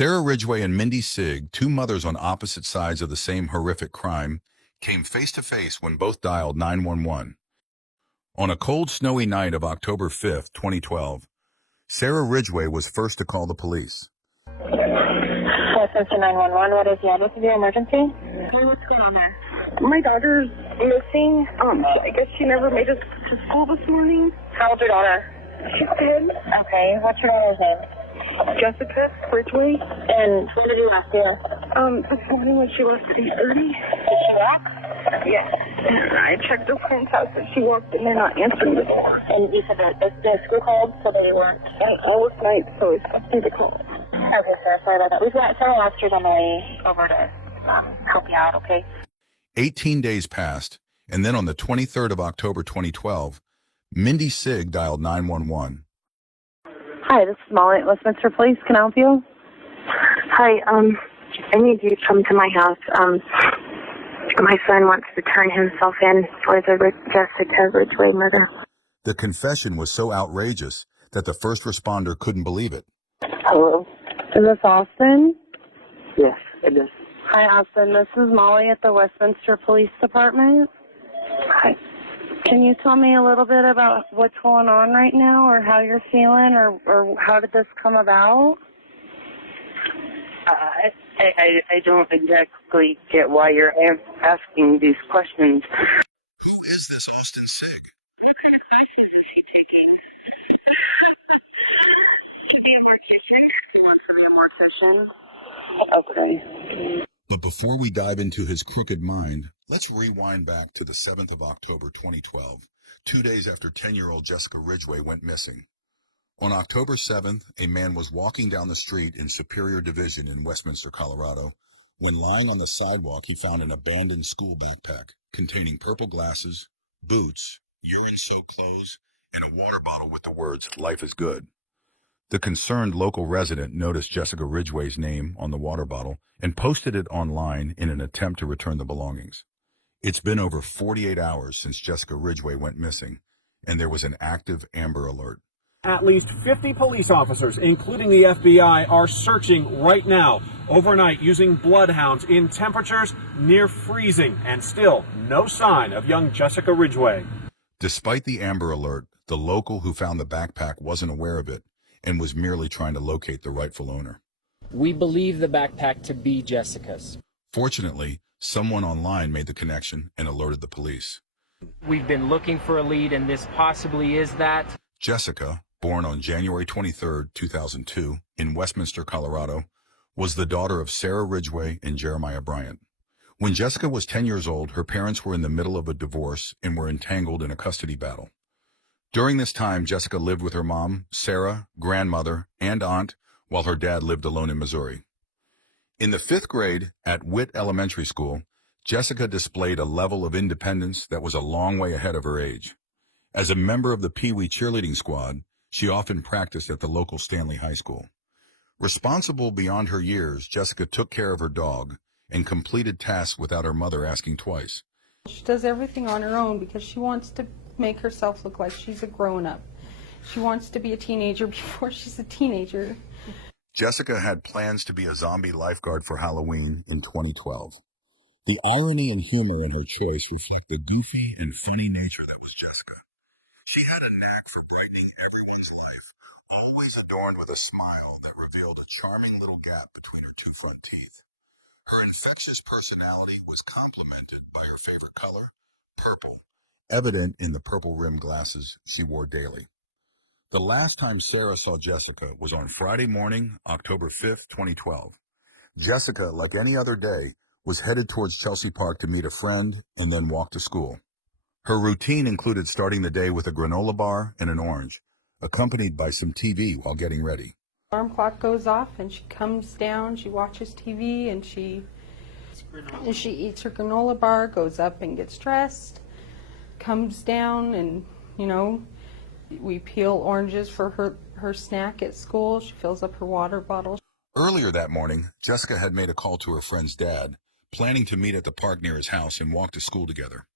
Sarah Ridgeway and Mindy Sigg, two mothers on opposite sides of the same horrific crime, came face to face when both dialed 911. On a cold, snowy night of October 5th, 2012, Sarah Ridgeway was first to call the police. Welcome to 911. What is the address of your emergency? Hey, what's going on there? My daughter's missing. I guess she never made it to school this morning. How old's your daughter? She's 10. Okay, what's your daughter's name? Jessica Ridgeway. And when did you last see her? This morning when she left at 8:30. Did she walk? Yes. And I checked her friend's house and she walked and they're not answering the door. And you said that the school called, so they weren't. And all this night, so it's need to call. Okay, sir. Sorry about that. We've got several officers on the way over to help you out, okay? 18 days passed, and then on the 23rd of October 2012, Mindy Sigg dialed 911. Hi, this is Molly at Westminster Police. Can I help you? Hi, I need you to come to my house. My son wants to turn himself in for the Jessica Ridgeway murder. The confession was so outrageous that the first responder couldn't believe it. Hello? Is this Austin? Yes, it is. Hi, Austin. This is Molly at the Westminster Police Department. Hi. Can you tell me a little bit about what's going on right now, or how you're feeling, or how did this come about? I don't exactly get why you're asking these questions. Who is this Austin Sigg? Okay. But before we dive into his crooked mind, let's rewind back to the 7th of October 2012, 2 days after 10-year-old Jessica Ridgeway went missing. On October 7th, a man was walking down the street in Superior Division in Westminster, Colorado, when lying on the sidewalk he found an abandoned school backpack containing purple glasses, boots, urine-soaked clothes, and a water bottle with the words, "Life is good." The concerned local resident noticed Jessica Ridgeway's name on the water bottle and posted it online in an attempt to return the belongings. It's been over 48 hours since Jessica Ridgeway went missing, and there was an active Amber Alert. At least 50 police officers, including the FBI, are searching right now, overnight, using bloodhounds in temperatures near freezing, and still no sign of young Jessica Ridgeway. Despite the Amber Alert, the local who found the backpack wasn't aware of it and was merely trying to locate the rightful owner. We believe the backpack to be Jessica's. Fortunately, someone online made the connection and alerted the police. We've been looking for a lead, and this possibly is that. Jessica, born on January 23, 2002, in Westminster, Colorado, was the daughter of Sarah Ridgeway and Jeremiah Bryant. When Jessica was 10 years old, her parents were in the middle of a divorce and were entangled in a custody battle. During this time, Jessica lived with her mom, Sarah, grandmother, and aunt, while her dad lived alone in Missouri. In the 5th grade at Witt Elementary School, Jessica displayed a level of independence that was a long way ahead of her age. As a member of the Pee Wee cheerleading squad, she often practiced at the local Stanley High School. Responsible beyond her years, Jessica took care of her dog and completed tasks without her mother asking twice. She does everything on her own because she wants to make herself look like she's a grown-up. She wants to be a teenager before she's a teenager. Jessica had plans to be a zombie lifeguard for Halloween in 2012. The irony and humor in her choice reflect the goofy and funny nature that was Jessica. She had a knack for brightening everyone's life, always adorned with a smile that revealed a charming little gap between her two front teeth. Her infectious personality was complemented by her favorite color, purple, evident in the purple-rimmed glasses she wore daily. The last time Sarah saw Jessica was on Friday morning, October 5th, 2012. Jessica, like any other day, was headed towards Chelsea Park to meet a friend and then walk to school. Her routine included starting the day with a granola bar and an orange, accompanied by some TV while getting ready. Alarm clock goes off and she comes down, she watches TV, and she eats her granola bar, goes up and gets dressed, comes down, and, we peel oranges for her snack at school. She fills up her water bottle. Earlier that morning, Jessica had made a call to her friend's dad, planning to meet at the park near his house and walk to school together.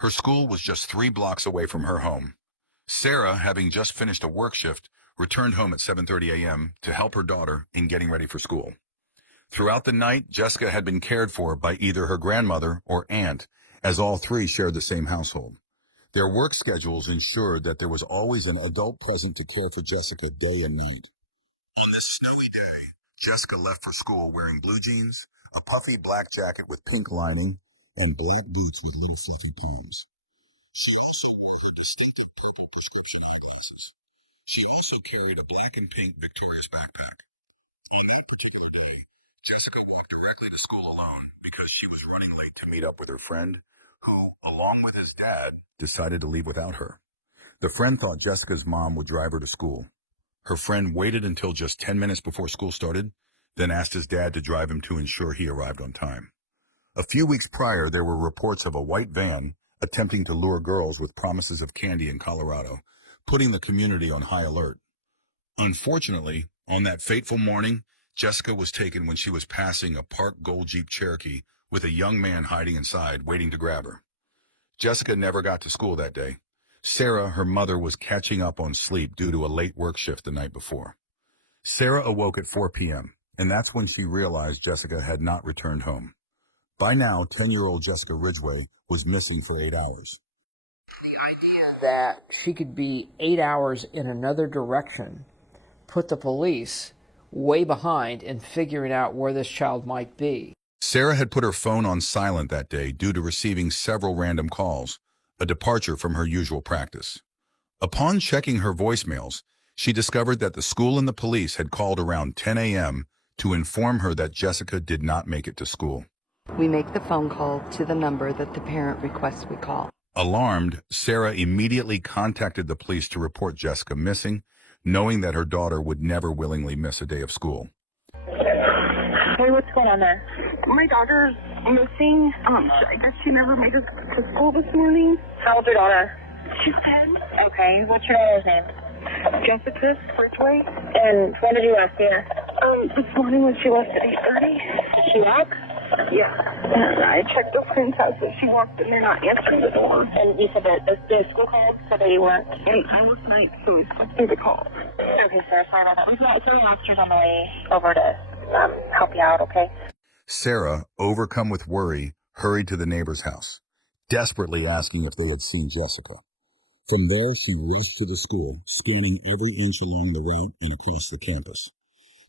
Her school was just 3 blocks away from her home. Sarah, having just finished a work shift, returned home at 7:30 a.m. to help her daughter in getting ready for school. Throughout the night, Jessica had been cared for by either her grandmother or aunt, as all three shared the same household. Their work schedules ensured that there was always an adult present to care for Jessica day and night. On this snowy day, Jessica left for school wearing blue jeans, a puffy black jacket with pink lining, and black boots with little fluffy plumes. She also wore her distinctive purple prescription eyeglasses. She also carried a black and pink Victoria's backpack. On that particular day, Jessica walked directly to school alone because she was running late to meet up with her friend, who, along with his dad, decided to leave without her. The friend thought Jessica's mom would drive her to school. Her friend waited until just 10 minutes before school started, then asked his dad to drive him to ensure he arrived on time. A few weeks prior, there were reports of a white van attempting to lure girls with promises of candy in Colorado, putting the community on high alert. Unfortunately, on that fateful morning, Jessica was taken when she was passing a parked gold Jeep Cherokee with a young man hiding inside, waiting to grab her. Jessica never got to school that day. Sarah, her mother, was catching up on sleep due to a late work shift the night before. Sarah awoke at 4 p.m., and that's when she realized Jessica had not returned home. By now, 10-year-old Jessica Ridgeway was missing for 8 hours. That she could be 8 hours in another direction put the police way behind in figuring out where this child might be. Sarah had put her phone on silent that day due to receiving several random calls, a departure from her usual practice. Upon checking her voicemails, she discovered that the school and the police had called around 10 a.m. to inform her that Jessica did not make it to school. We make the phone call to the number that the parent requests we call. Alarmed, Sarah immediately contacted the police to report Jessica missing, knowing that her daughter would never willingly miss a day of school. Hey, what's going on there? My daughter's missing. I guess she never made it to school this morning. How old's your daughter? She's 10. Okay, what's your daughter's name? Jessica Ridgeway. And when did you last see her? This morning when she left at 8:30. Did she walk? Yeah. I checked the friend's house and she walked and they're not answering the door. And you said that the school called, so they weren't. And I was night, so we slept through the call. Okay, sir, sorry about that. We've got 3 officers on the way over to help you out, okay? Sarah, overcome with worry, hurried to the neighbor's house, desperately asking if they had seen Jessica. From there, she rushed to the school, scanning every inch along the route and across the campus.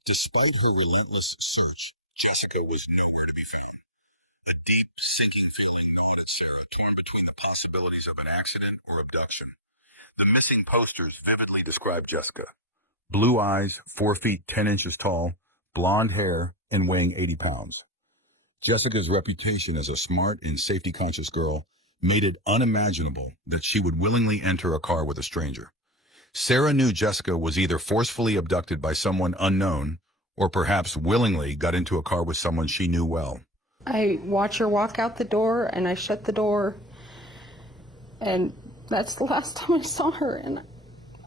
Despite her relentless search, Jessica was nowhere to be found. A deep, sinking feeling gnawed at Sarah, torn between the possibilities of an accident or abduction. The missing posters vividly describe Jessica. Blue eyes, 4 feet 10 inches tall, blonde hair, and weighing 80 pounds. Jessica's reputation as a smart and safety-conscious girl made it unimaginable that she would willingly enter a car with a stranger. Sarah knew Jessica was either forcefully abducted by someone unknown or perhaps willingly got into a car with someone she knew well. I watch her walk out the door, and I shut the door, and that's the last time I saw her, and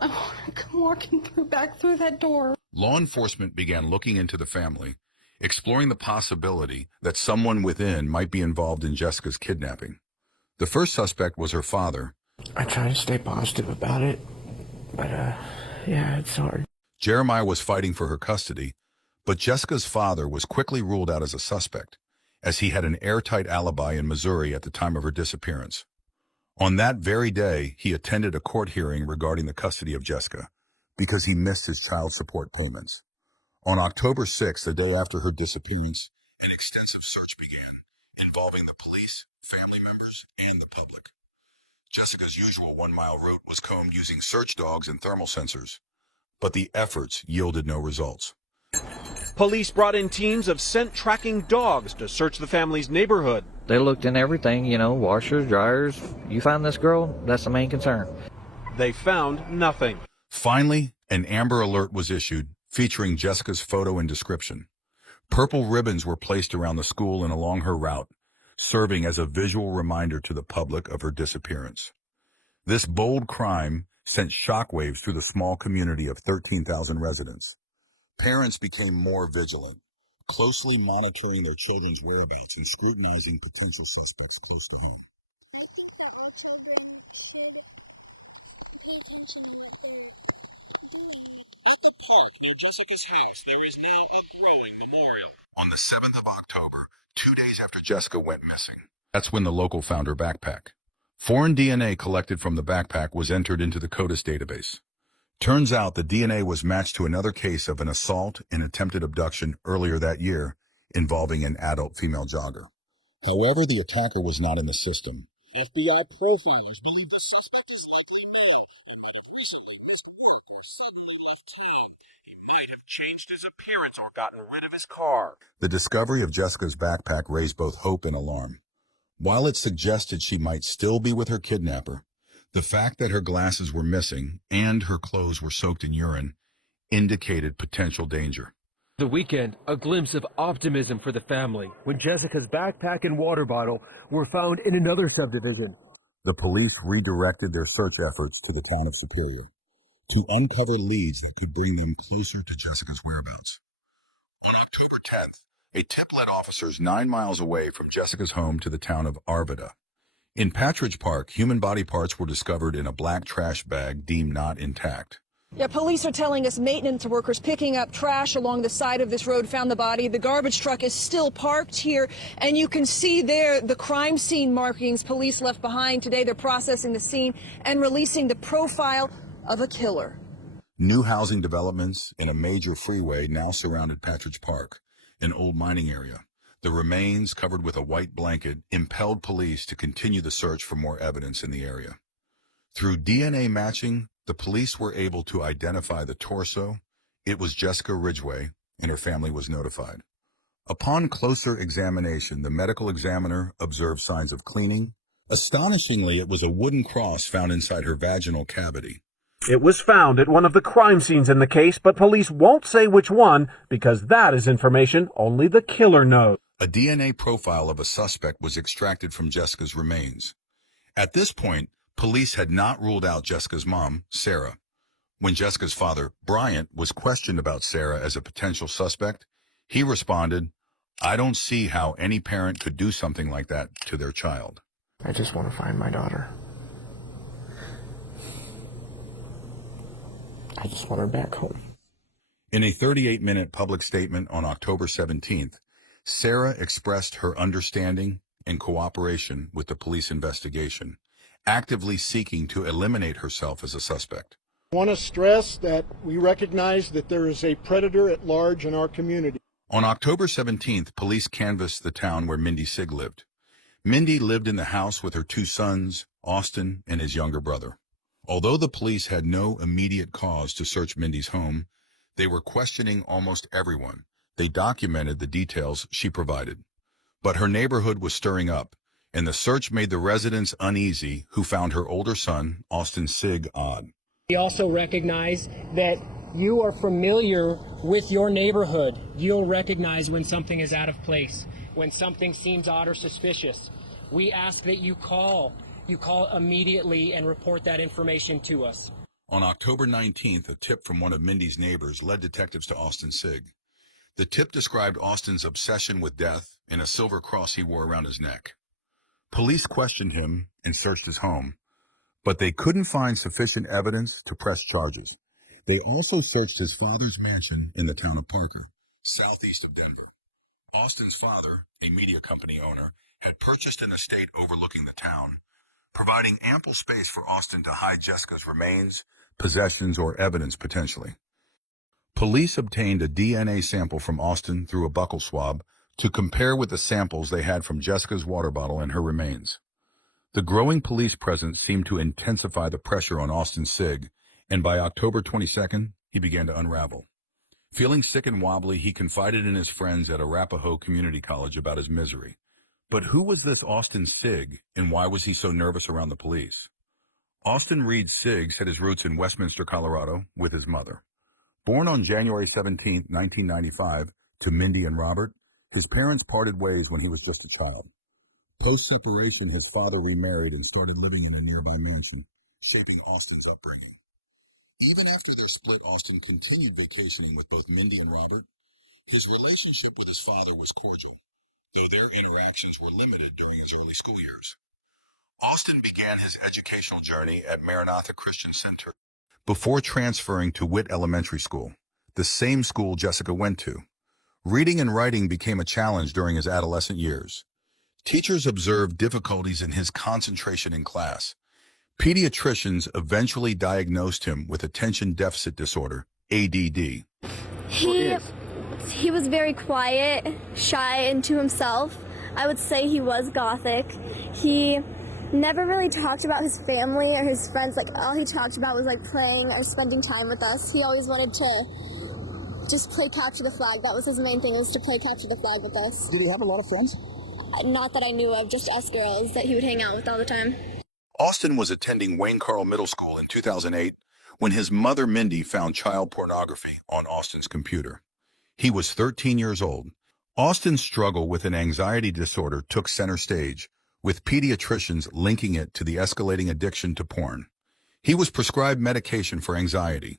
I want to come walking back through that door. Law enforcement began looking into the family, exploring the possibility that someone within might be involved in Jessica's kidnapping. The first suspect was her father. I try to stay positive about it, but yeah, it's hard. Jeremiah was fighting for her custody, but Jessica's father was quickly ruled out as a suspect, as he had an airtight alibi in Missouri at the time of her disappearance. On that very day, he attended a court hearing regarding the custody of Jessica, because he missed his child support payments. On October 6th, the day after her disappearance, an extensive search began, involving the police, family members, and the public. Jessica's usual 1-mile route was combed using search dogs and thermal sensors, but the efforts yielded no results. Police brought in teams of scent-tracking dogs to search the family's neighborhood. They looked in everything, washers, dryers. You find this girl, that's the main concern. They found nothing. Finally, an Amber Alert was issued, featuring Jessica's photo and description. Purple ribbons were placed around the school and along her route, serving as a visual reminder to the public of her disappearance. This bold crime sent shockwaves through the small community of 13,000 residents. Parents became more vigilant, closely monitoring their children's whereabouts and scrutinizing potential suspects close to home. At the park near Jessica's house, there is now a growing memorial. On On the 7th of October, 2 days after Jessica went missing, that's when the local found her backpack. Foreign DNA collected from the backpack was entered into the CODIS database. Turns out the DNA was matched to another case of an assault and attempted abduction earlier that year involving an adult female jogger. However, the attacker was not in the system. FBI profilers believe the suspect is likely Changed his appearance or gotten rid of his car. The discovery of Jessica's backpack raised both hope and alarm. While it suggested she might still be with her kidnapper, the fact that her glasses were missing and her clothes were soaked in urine indicated potential danger. The weekend, a glimpse of optimism for the family when Jessica's backpack and water bottle were found in another subdivision. The police redirected their search efforts to the town of Superior to uncover leads that could bring them closer to Jessica's whereabouts. On October 10th, a tip led officers 9 miles away from Jessica's home to the town of Arvada. In Patridge Park, human body parts were discovered in a black trash bag deemed not intact. Yeah, police are telling us maintenance workers picking up trash along the side of this road found the body. The garbage truck is still parked here, and you can see there the crime scene markings police left behind. Today they're processing the scene and releasing the profile of a killer. New housing developments and a major freeway now surrounded Patridge Park, an old mining area. The remains, covered with a white blanket, impelled police to continue the search for more evidence in the area. Through DNA matching, the police were able to identify the torso. It was Jessica Ridgeway, and her family was notified. Upon closer examination, the medical examiner observed signs of cleaning. Astonishingly, it was a wooden cross found inside her vaginal cavity. It was found at one of the crime scenes in the case, but police won't say which one because that is information only the killer knows. A DNA profile of a suspect was extracted from Jessica's remains. At this point, police had not ruled out Jessica's mom, Sarah. When Jessica's father, Bryant, was questioned about Sarah as a potential suspect, he responded, "I don't see how any parent could do something like that to their child." I just want to find my daughter. I just want her back home. In a 38-minute public statement on October 17th, Sarah expressed her understanding and cooperation with the police investigation, actively seeking to eliminate herself as a suspect. I want to stress that we recognize that there is a predator at large in our community. On October 17th, police canvassed the town where Mindy Sigg lived. Mindy lived in the house with her 2 sons, Austin and his younger brother. Although the police had no immediate cause to search Mindy's home, they were questioning almost everyone. They documented the details she provided. But her neighborhood was stirring up, and the search made the residents uneasy who found her older son, Austin Sigg, odd. We also recognize that you are familiar with your neighborhood. You'll recognize when something is out of place, when something seems odd or suspicious. We ask that you call immediately and report that information to us. On October 19th, a tip from one of Mindy's neighbors led detectives to Austin Sigg. The tip described Austin's obsession with death and a silver cross he wore around his neck. Police questioned him and searched his home, but they couldn't find sufficient evidence to press charges. They also searched his father's mansion in the town of Parker, southeast of Denver. Austin's father, a media company owner, had purchased an estate overlooking the town, providing ample space for Austin to hide Jessica's remains, possessions, or evidence potentially. Police obtained a DNA sample from Austin through a buccal swab to compare with the samples they had from Jessica's water bottle and her remains. The growing police presence seemed to intensify the pressure on Austin Sigg, and by October 22nd, he began to unravel. Feeling sick and wobbly, he confided in his friends at Arapahoe Community College about his misery. But who was this Austin Sigg, and why was he so nervous around the police? Austin Reed Sigg had his roots in Westminster, Colorado, with his mother. Born on January 17, 1995, to Mindy and Robert, his parents parted ways when he was just a child. Post-separation, his father remarried and started living in a nearby mansion, shaping Austin's upbringing. Even after their split, Austin continued vacationing with both Mindy and Robert. His relationship with his father was cordial, though their interactions were limited during his early school years. Austin began his educational journey at Maranatha Christian Center before transferring to Witt Elementary School, the same school Jessica went to. Reading and writing became a challenge during his adolescent years. Teachers observed difficulties in his concentration in class. Pediatricians eventually diagnosed him with attention deficit disorder, ADD. He was very quiet, shy, and to himself. I would say he was gothic. He never really talked about his family or his friends. Like, all he talked about was like playing or spending time with us. He always wanted to just play capture the flag. That was his main thing, was to play capture the flag with us. Did he have a lot of friends? Not that I knew of, just us girls that he would hang out with all the time. Austin was attending Wayne Carl Middle School in 2008 when his mother Mindy found child pornography on Austin's computer. He was 13 years old. Austin's struggle with an anxiety disorder took center stage, with pediatricians linking it to the escalating addiction to porn. He was prescribed medication for anxiety.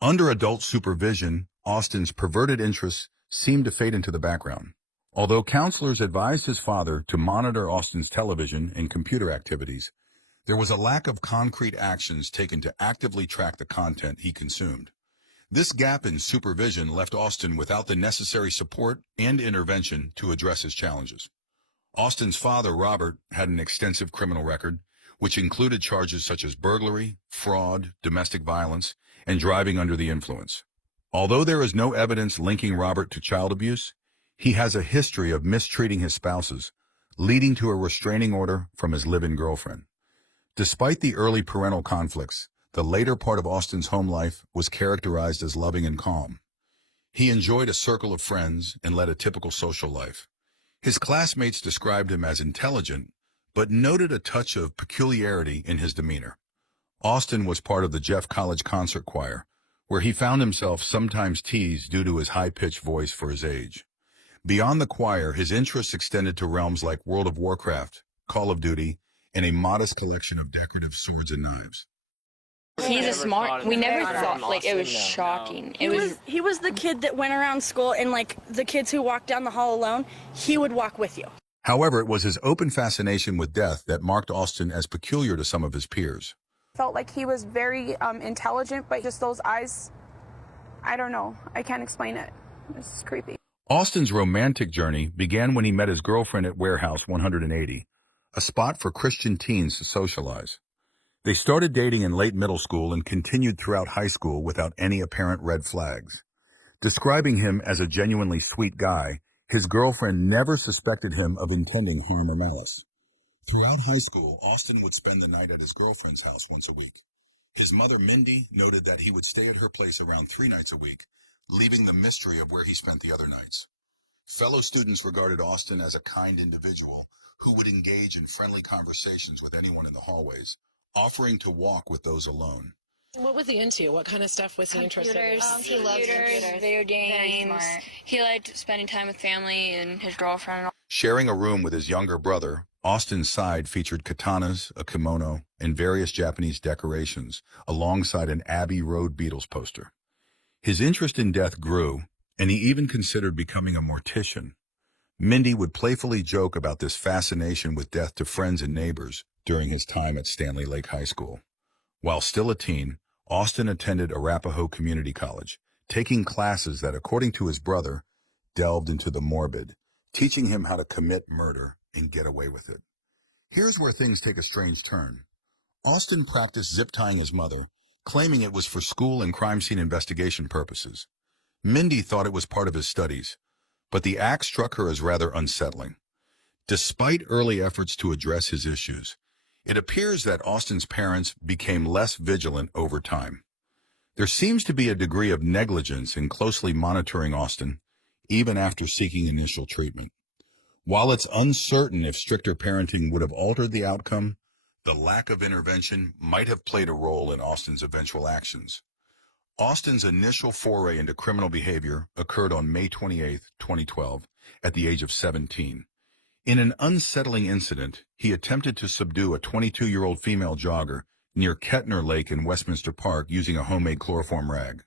Under adult supervision, Austin's perverted interests seemed to fade into the background. Although counselors advised his father to monitor Austin's television and computer activities, there was a lack of concrete actions taken to actively track the content he consumed. This gap in supervision left Austin without the necessary support and intervention to address his challenges. Austin's father, Robert, had an extensive criminal record, which included charges such as burglary, fraud, domestic violence, and driving under the influence. Although there is no evidence linking Robert to child abuse, he has a history of mistreating his spouses, leading to a restraining order from his live-in girlfriend. Despite the early parental conflicts, the later part of Austin's home life was characterized as loving and calm. He enjoyed a circle of friends and led a typical social life. His classmates described him as intelligent, but noted a touch of peculiarity in his demeanor. Austin was part of the Jeff College Concert Choir, where he found himself sometimes teased due to his high-pitched voice for his age. Beyond the choir, his interests extended to realms like World of Warcraft, Call of Duty, and a modest collection of decorative swords and knives. He's a smart. We never thought, like, it was shocking. He was the kid that went around school, and like the kids who walked down the hall alone, he would walk with you. However, it was his open fascination with death that marked Austin as peculiar to some of his peers. Felt like he was very intelligent, but just those eyes, I don't know. I can't explain it. It's creepy. Austin's romantic journey began when he met his girlfriend at Warehouse 180, a spot for Christian teens to socialize. They started dating in late middle school and continued throughout high school without any apparent red flags. Describing him as a genuinely sweet guy, his girlfriend never suspected him of intending harm or malice. Throughout high school, Austin would spend the night at his girlfriend's house once a week. His mother, Mindy, noted that he would stay at her place around 3 nights a week, leaving the mystery of where he spent the other nights. Fellow students regarded Austin as a kind individual who would engage in friendly conversations with anyone in the hallways, offering to walk with those alone. What was he into? What kind of stuff was he interested in? He loved computers, video games. He liked spending time with family and his girlfriend. Sharing a room with his younger brother, Austin's side featured katanas, a kimono, and various Japanese decorations, alongside an Abbey Road Beatles poster. His interest in death grew, and he even considered becoming a mortician. Mindy would playfully joke about this fascination with death to friends and neighbors during his time at Stanley Lake High School. While still a teen, Austin attended Arapahoe Community College, taking classes that, according to his brother, delved into the morbid, teaching him how to commit murder and get away with it. Here's where things take a strange turn. Austin practiced zip-tying his mother, claiming it was for school and crime scene investigation purposes. Mindy thought it was part of his studies, but the act struck her as rather unsettling. Despite early efforts to address his issues, it appears that Austin's parents became less vigilant over time. There seems to be a degree of negligence in closely monitoring Austin, even after seeking initial treatment. While it's uncertain if stricter parenting would have altered the outcome, the lack of intervention might have played a role in Austin's eventual actions. Austin's initial foray into criminal behavior occurred on May 28, 2012, at the age of 17. In an unsettling incident, he attempted to subdue a 22-year-old female jogger near Kettner Lake in Westminster Park using a homemade chloroform rag.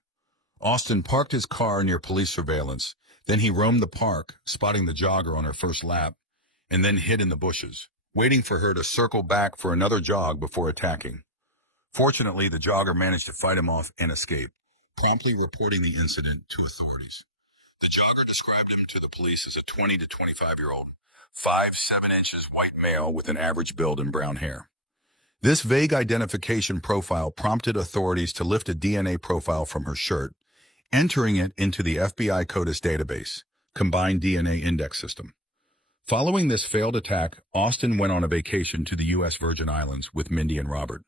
Austin parked his car near police surveillance, then he roamed the park, spotting the jogger on her first lap, and then hid in the bushes, waiting for her to circle back for another jog before attacking. Fortunately, the jogger managed to fight him off and escape, promptly reporting the incident to authorities. The jogger described him to the police as a 20 to 25-year-old, 5'7" white male with an average build and brown hair. This vague identification profile prompted authorities to lift a DNA profile from her shirt, entering it into the FBI CODIS database, Combined DNA Index System. Following this failed attack, Austin went on a vacation to the U.S. Virgin Islands with Mindy and Robert.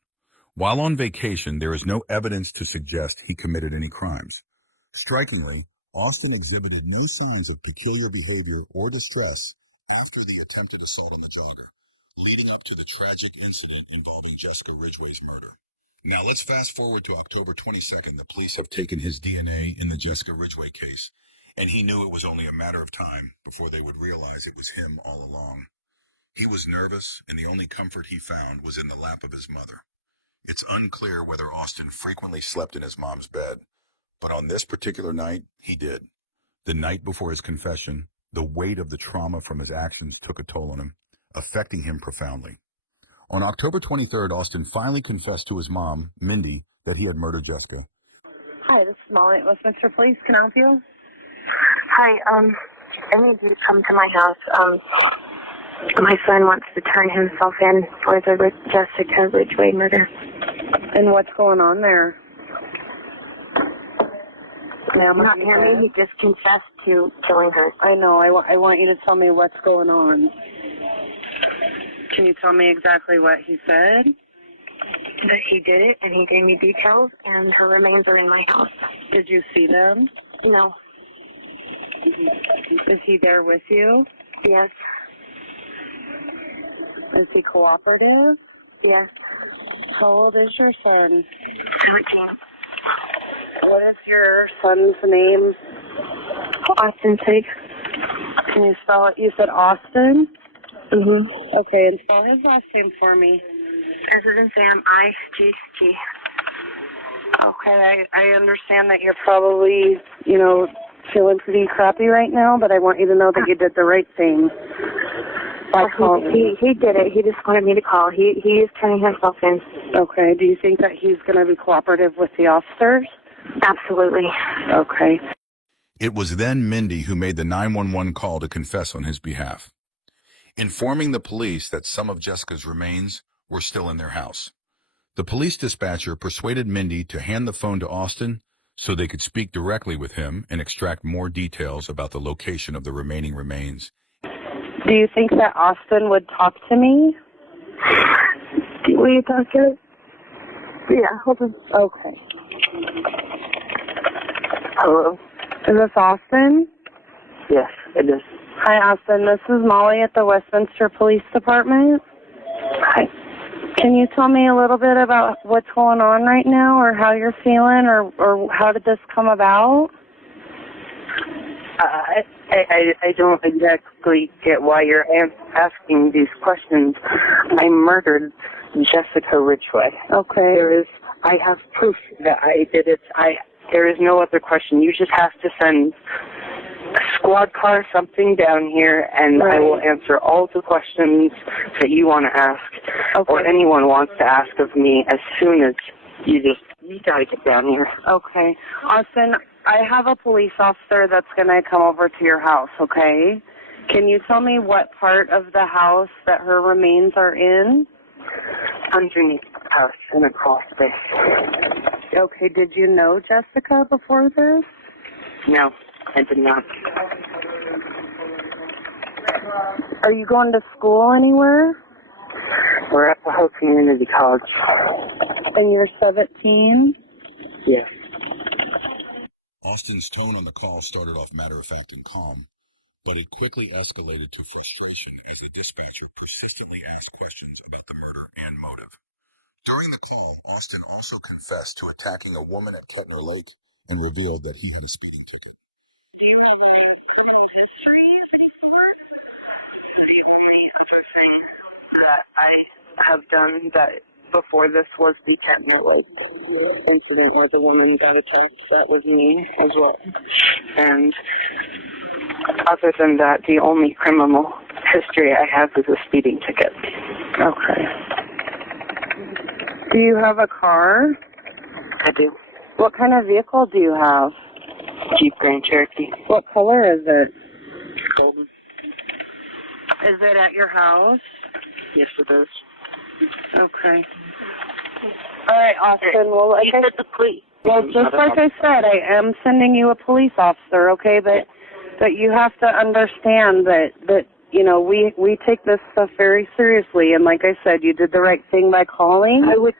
While on vacation, there is no evidence to suggest he committed any crimes. Strikingly, Austin exhibited no signs of peculiar behavior or distress after the attempted assault on the jogger, leading up to the tragic incident involving Jessica Ridgeway's murder. Now let's fast forward to October 22nd. The police have taken his DNA in the Jessica Ridgeway case, and he knew it was only a matter of time before they would realize it was him all along. He was nervous, and the only comfort he found was in the lap of his mother. It's unclear whether Austin frequently slept in his mom's bed, but on this particular night, he did. The night before his confession, the weight of the trauma from his actions took a toll on him, affecting him profoundly. On October 23rd, Austin finally confessed to his mom, Mindy, that he had murdered Jessica. Hi, this is Molly at Westminster Police. Can I help you? Hi, I need you to come to my house. My son wants to turn himself in for the Jessica Ridgeway murder. And what's going on there? Ma'am, Not hear me? He just confessed to killing her. I know. I want you to tell me what's going on. Can you tell me exactly what he said? That he did it, and he gave me details, and her remains are in my house. Did you see them? No. Is he there with you? Yes. Is he cooperative? Yes. How old is your son? 17. What is your son's name? Austin Tig. Can you spell it? You said Austin? Mm-hmm. Okay, and spell his last name for me. S as in Sam, I-G-G. Okay, I understand that you're probably, feeling pretty crappy right now, but I want you to know that you did the right thing. He did it. He just wanted me to call. He is turning himself in. Okay. Do you think that he's going to be cooperative with the officers? Absolutely. Okay. It was then Mindy who made the 911 call to confess on his behalf, informing the police that some of Jessica's remains were still in their house. The police dispatcher persuaded Mindy to hand the phone to Austin so they could speak directly with him and extract more details about the location of the remaining remains. Do you think that Austin would talk to me? Will you talk to him? Yeah, hold on. Okay. Hello? Is this Austin? Yes, it is. Hi, Austin. This is Molly at the Westminster Police Department. Hi. Can you tell me a little bit about what's going on right now, or how you're feeling, or how did this come about? I don't exactly get why you're asking these questions. I murdered Jessica Ridgeway. Okay. I have proof that I did it. There is no other question. You just have to send a squad car, something down here, and I will answer all the questions that you want to ask, or anyone wants to ask of me as soon as you gotta get down here. Okay. Austin, I have a police officer that's going to come over to your house, okay? Can you tell me what part of the house that her remains are in? Underneath the house and across there. Okay, did you know Jessica before this? No, I did not. Are you going to school anywhere? We're at the Hope Community College. And you're 17? Yes. Austin's tone on the call started off matter-of-fact and calm, but it quickly escalated to frustration as the dispatcher persistently asked questions about the murder and motive. During the call, Austin also confessed to attacking a woman at Kettner Lake and revealed that he had a speeding ticket. Do you have any criminal history before? The only other thing that I have done that before this was the Kettner Lake incident where the woman got attacked. That was me as well. And other than that, the only criminal history I have is a speeding ticket. Okay. Do you have a car? I do. What kind of vehicle do you have? Jeep Grand Cherokee. What color is it? Golden. Is it at your house? Yes, it is. Okay. All right, Austin. Well, like I said, well, just like I said, I am sending you a police officer, okay? But you have to understand that you know we take this stuff very seriously, and like I said, you did the right thing by calling. I would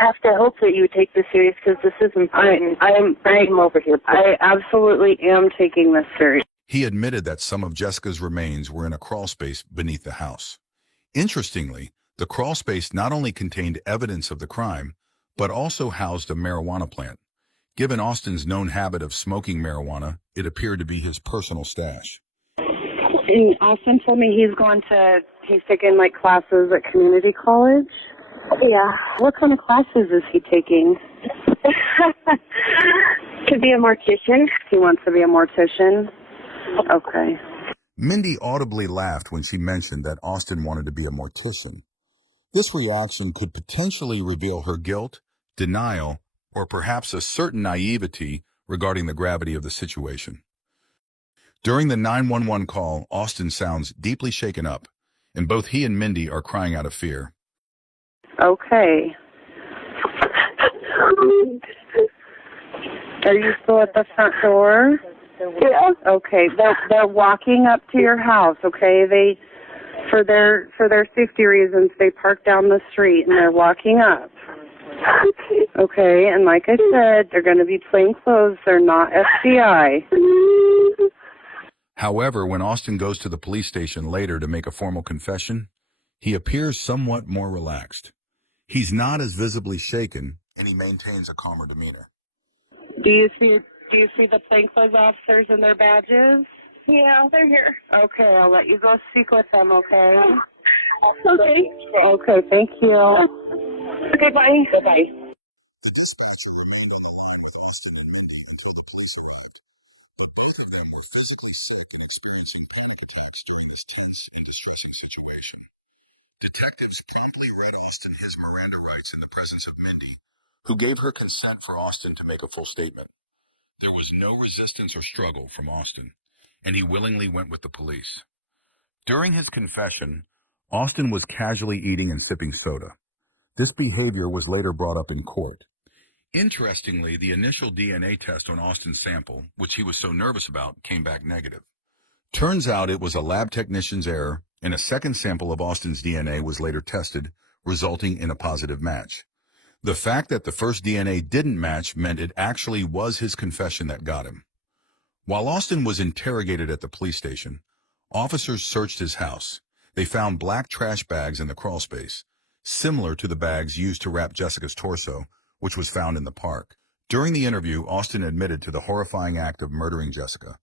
have to hope that you would take this serious because this is important. I'm over here. I absolutely am taking this serious. He admitted that some of Jessica's remains were in a crawl space beneath the house. Interestingly, the crawl space not only contained evidence of the crime, but also housed a marijuana plant. Given Austin's known habit of smoking marijuana, it appeared to be his personal stash. And Austin told me he's taking like classes at community college. Yeah. What kind of classes is he taking? To be a mortician. He wants to be a mortician? Okay. Mindy audibly laughed when she mentioned that Austin wanted to be a mortician. This reaction could potentially reveal her guilt, denial, or perhaps a certain naivety regarding the gravity of the situation. During the 911 call, Austin sounds deeply shaken up, and both he and Mindy are crying out of fear. Okay. Are you still at the front door? Yeah. Okay. They're walking up to your house, okay? For their safety reasons, they park down the street and they're walking up. Okay, and like I said, they're going to be plain clothes. They're not FBI. However, when Austin goes to the police station later to make a formal confession, he appears somewhat more relaxed. He's not as visibly shaken, and he maintains a calmer demeanor. Do you see the plainclothes officers and their badges? Yeah, they're here. Okay, I'll let you go speak with them, okay? Okay. Okay, thank you. Okay, bye. Bye-bye. Detectives promptly read Austin his Miranda rights in the presence of Mindy, who gave her consent for Austin to make a full statement. There was no resistance or struggle from Austin, and he willingly went with the police. During his confession, Austin was casually eating and sipping soda. This behavior was later brought up in court. Interestingly, the initial DNA test on Austin's sample, which he was so nervous about, came back negative. Turns out it was a lab technician's error, and a second sample of Austin's DNA was later tested, resulting in a positive match. The fact that the first DNA didn't match meant it actually was his confession that got him. While Austin was interrogated at the police station, officers searched his house. They found black trash bags in the crawl space, similar to the bags used to wrap Jessica's torso, which was found in the park. During the interview, Austin admitted to the horrifying act of murdering Jessica.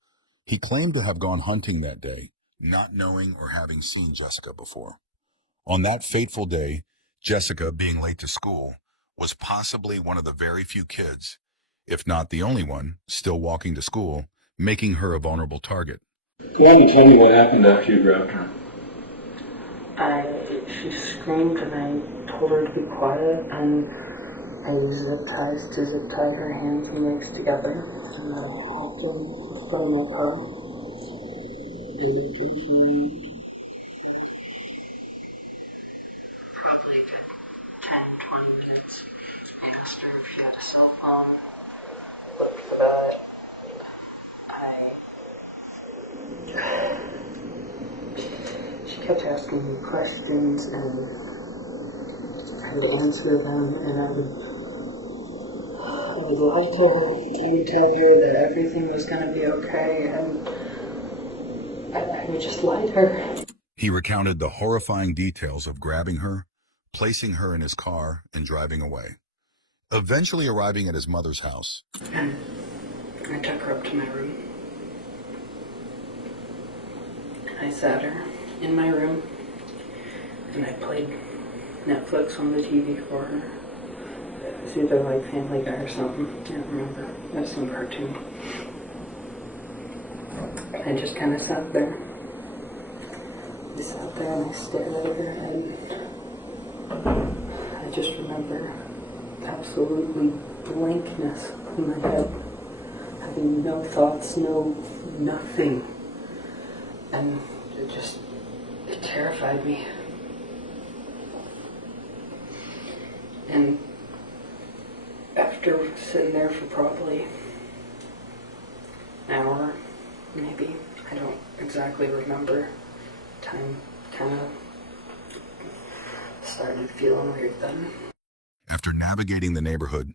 He claimed to have gone hunting that day, not knowing or having seen Jessica before. On that fateful day, Jessica, being late to school, was possibly one of the very few kids, if not the only one, still walking to school, making her a vulnerable target. Go ahead and tell me what happened after you grabbed her. She screamed and I told her to be quiet, and I used zip ties to zip tie her hands and legs together, and I hopped in from my car. Probably 10-20 minutes. I asked her if she had a cell phone. She kept asking me questions, and I would answer them, and I would lie to her. I would tell her that everything was going to be okay, and I would just lie to her. He recounted the horrifying details of grabbing her, placing her in his car, and driving away. Eventually arriving at his mother's house. And I took her up to my room. And I sat her in my room, and I played Netflix on the TV for her. It was either like Family Guy or something. I can't remember. It was some cartoon. I just kind of sat there. I sat there and I stared at her, and I just remember absolutely blankness in my head. I nothing, no thoughts, no nothing. And it terrified me. And after sitting there for probably an hour, maybe, I don't exactly remember, time kind of started feeling weird then. After navigating the neighborhood,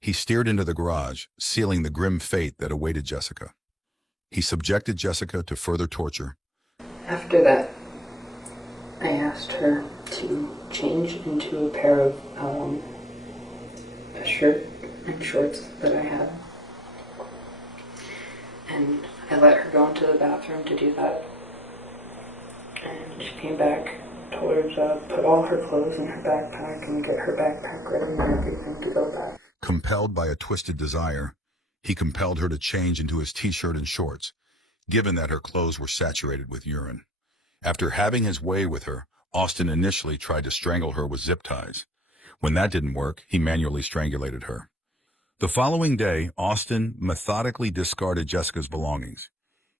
he steered into the garage, sealing the grim fate that awaited Jessica. He subjected Jessica to further torture. After that, I asked her to change into a pair of a shirt and shorts that I had. And I let her go into the bathroom to do that. And she came back, told her to put all her clothes in her backpack and get her backpack ready and everything to go back. Compelled by a twisted desire, he compelled her to change into his t-shirt and shorts, given that her clothes were saturated with urine. After having his way with her, Austin initially tried to strangle her with zip ties. When that didn't work, he manually strangulated her. The following day, Austin methodically discarded Jessica's belongings.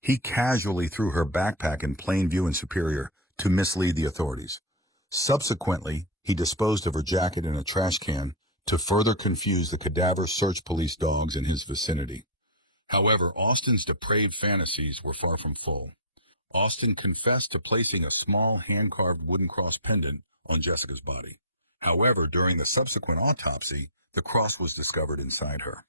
He casually threw her backpack in plain view in Superior to mislead the authorities. Subsequently, he disposed of her jacket in a trash can to further confuse the cadaver search police dogs in his vicinity. However, Austin's depraved fantasies were far from full. Austin confessed to placing a small hand-carved wooden cross pendant on Jessica's body. However, during the subsequent autopsy, the cross was discovered inside her.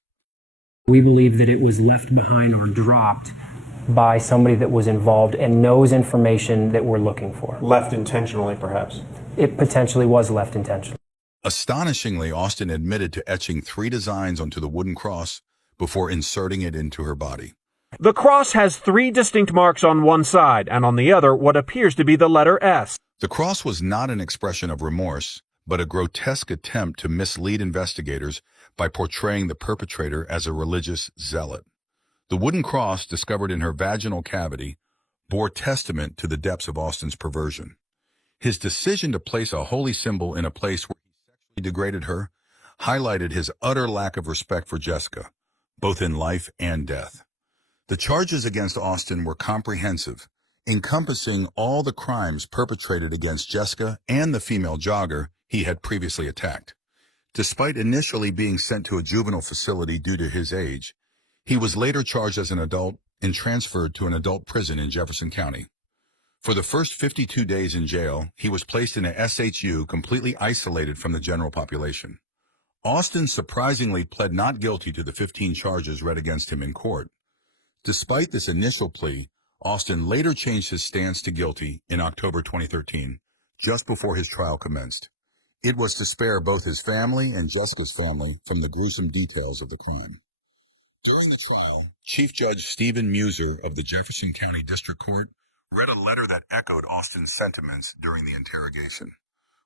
We believe that it was left behind or dropped by somebody that was involved and knows information that we're looking for. Left intentionally, perhaps? It potentially was left intentionally. Astonishingly, Austin admitted to etching 3 designs onto the wooden cross before inserting it into her body. The cross has 3 distinct marks on one side, and on the other what appears to be the letter S. The cross was not an expression of remorse, but a grotesque attempt to mislead investigators by portraying the perpetrator as a religious zealot. The wooden cross discovered in her vaginal cavity bore testament to the depths of Austin's perversion. His decision to place a holy symbol in a place where he sexually degraded her highlighted his utter lack of respect for Jessica, both in life and death. The charges against Austin were comprehensive, encompassing all the crimes perpetrated against Jessica and the female jogger he had previously attacked. Despite initially being sent to a juvenile facility due to his age, he was later charged as an adult and transferred to an adult prison in Jefferson County. For the first 52 days in jail, he was placed in a SHU completely isolated from the general population. Austin surprisingly pled not guilty to the 15 charges read against him in court. Despite this initial plea, Austin later changed his stance to guilty in October 2013, just before his trial commenced. It was to spare both his family and Jessica's family from the gruesome details of the crime. During the trial, Chief Judge Stephen Muser of the Jefferson County District Court read a letter that echoed Austin's sentiments during the interrogation.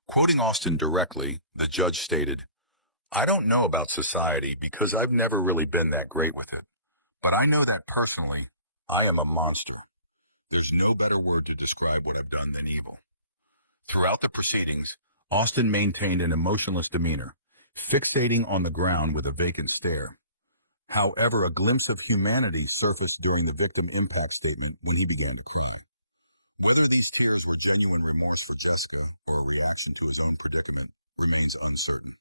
Quoting Austin directly, the judge stated, "I don't know about society because I've never really been that great with it. But I know that personally, I am a monster. There's no better word to describe what I've done than evil." Throughout the proceedings, Austin maintained an emotionless demeanor, fixating on the ground with a vacant stare. However, a glimpse of humanity surfaced during the victim impact statement when he began to cry. Whether these tears were genuine remorse for Jessica or a reaction to his own predicament remains uncertain.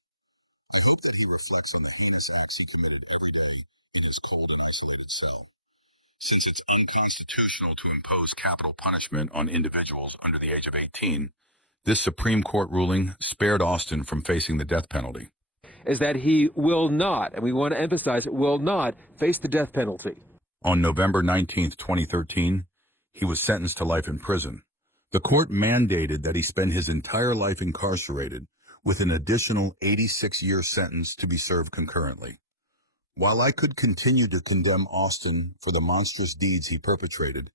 I hope that he reflects on the heinous acts he committed every day in his cold and isolated cell. Since it's unconstitutional to impose capital punishment on individuals under the age of 18, this Supreme Court ruling spared Austin from facing the death penalty. Is that he will not, and we want to emphasize, will not face the death penalty. On November 19, 2013, he was sentenced to life in prison. The court mandated that he spend his entire life incarcerated with an additional 86-year sentence to be served concurrently. While I could continue to condemn Austin for the monstrous deeds he perpetrated,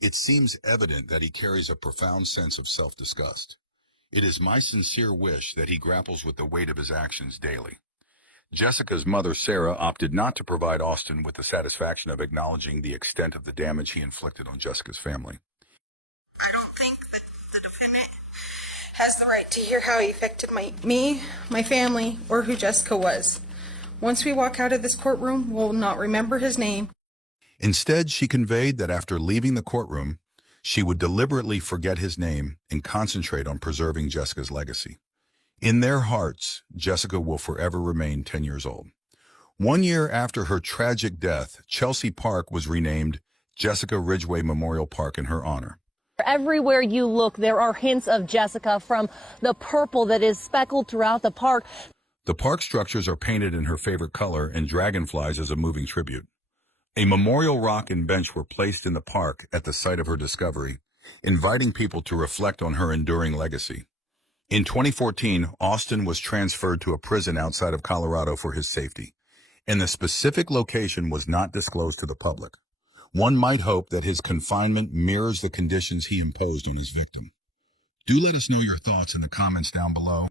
it seems evident that he carries a profound sense of self-disgust. It is my sincere wish that he grapples with the weight of his actions daily. Jessica's mother, Sarah, opted not to provide Austin with the satisfaction of acknowledging the extent of the damage he inflicted on Jessica's family. I don't think that the defendant has the right to hear how he affected me, my family, or who Jessica was. Once we walk out of this courtroom, we'll not remember his name. Instead, she conveyed that after leaving the courtroom, she would deliberately forget his name and concentrate on preserving Jessica's legacy. In their hearts, Jessica will forever remain 10 years old. 1 year after her tragic death, Chelsea Park was renamed Jessica Ridgeway Memorial Park in her honor. Everywhere you look, there are hints of Jessica, from the purple that is speckled throughout the park. The park structures are painted in her favorite color and dragonflies as a moving tribute. A memorial rock and bench were placed in the park at the site of her discovery, inviting people to reflect on her enduring legacy. In 2014, Austin was transferred to a prison outside of Colorado for his safety, and the specific location was not disclosed to the public. One might hope that his confinement mirrors the conditions he imposed on his victim. Do let us know your thoughts in the comments down below.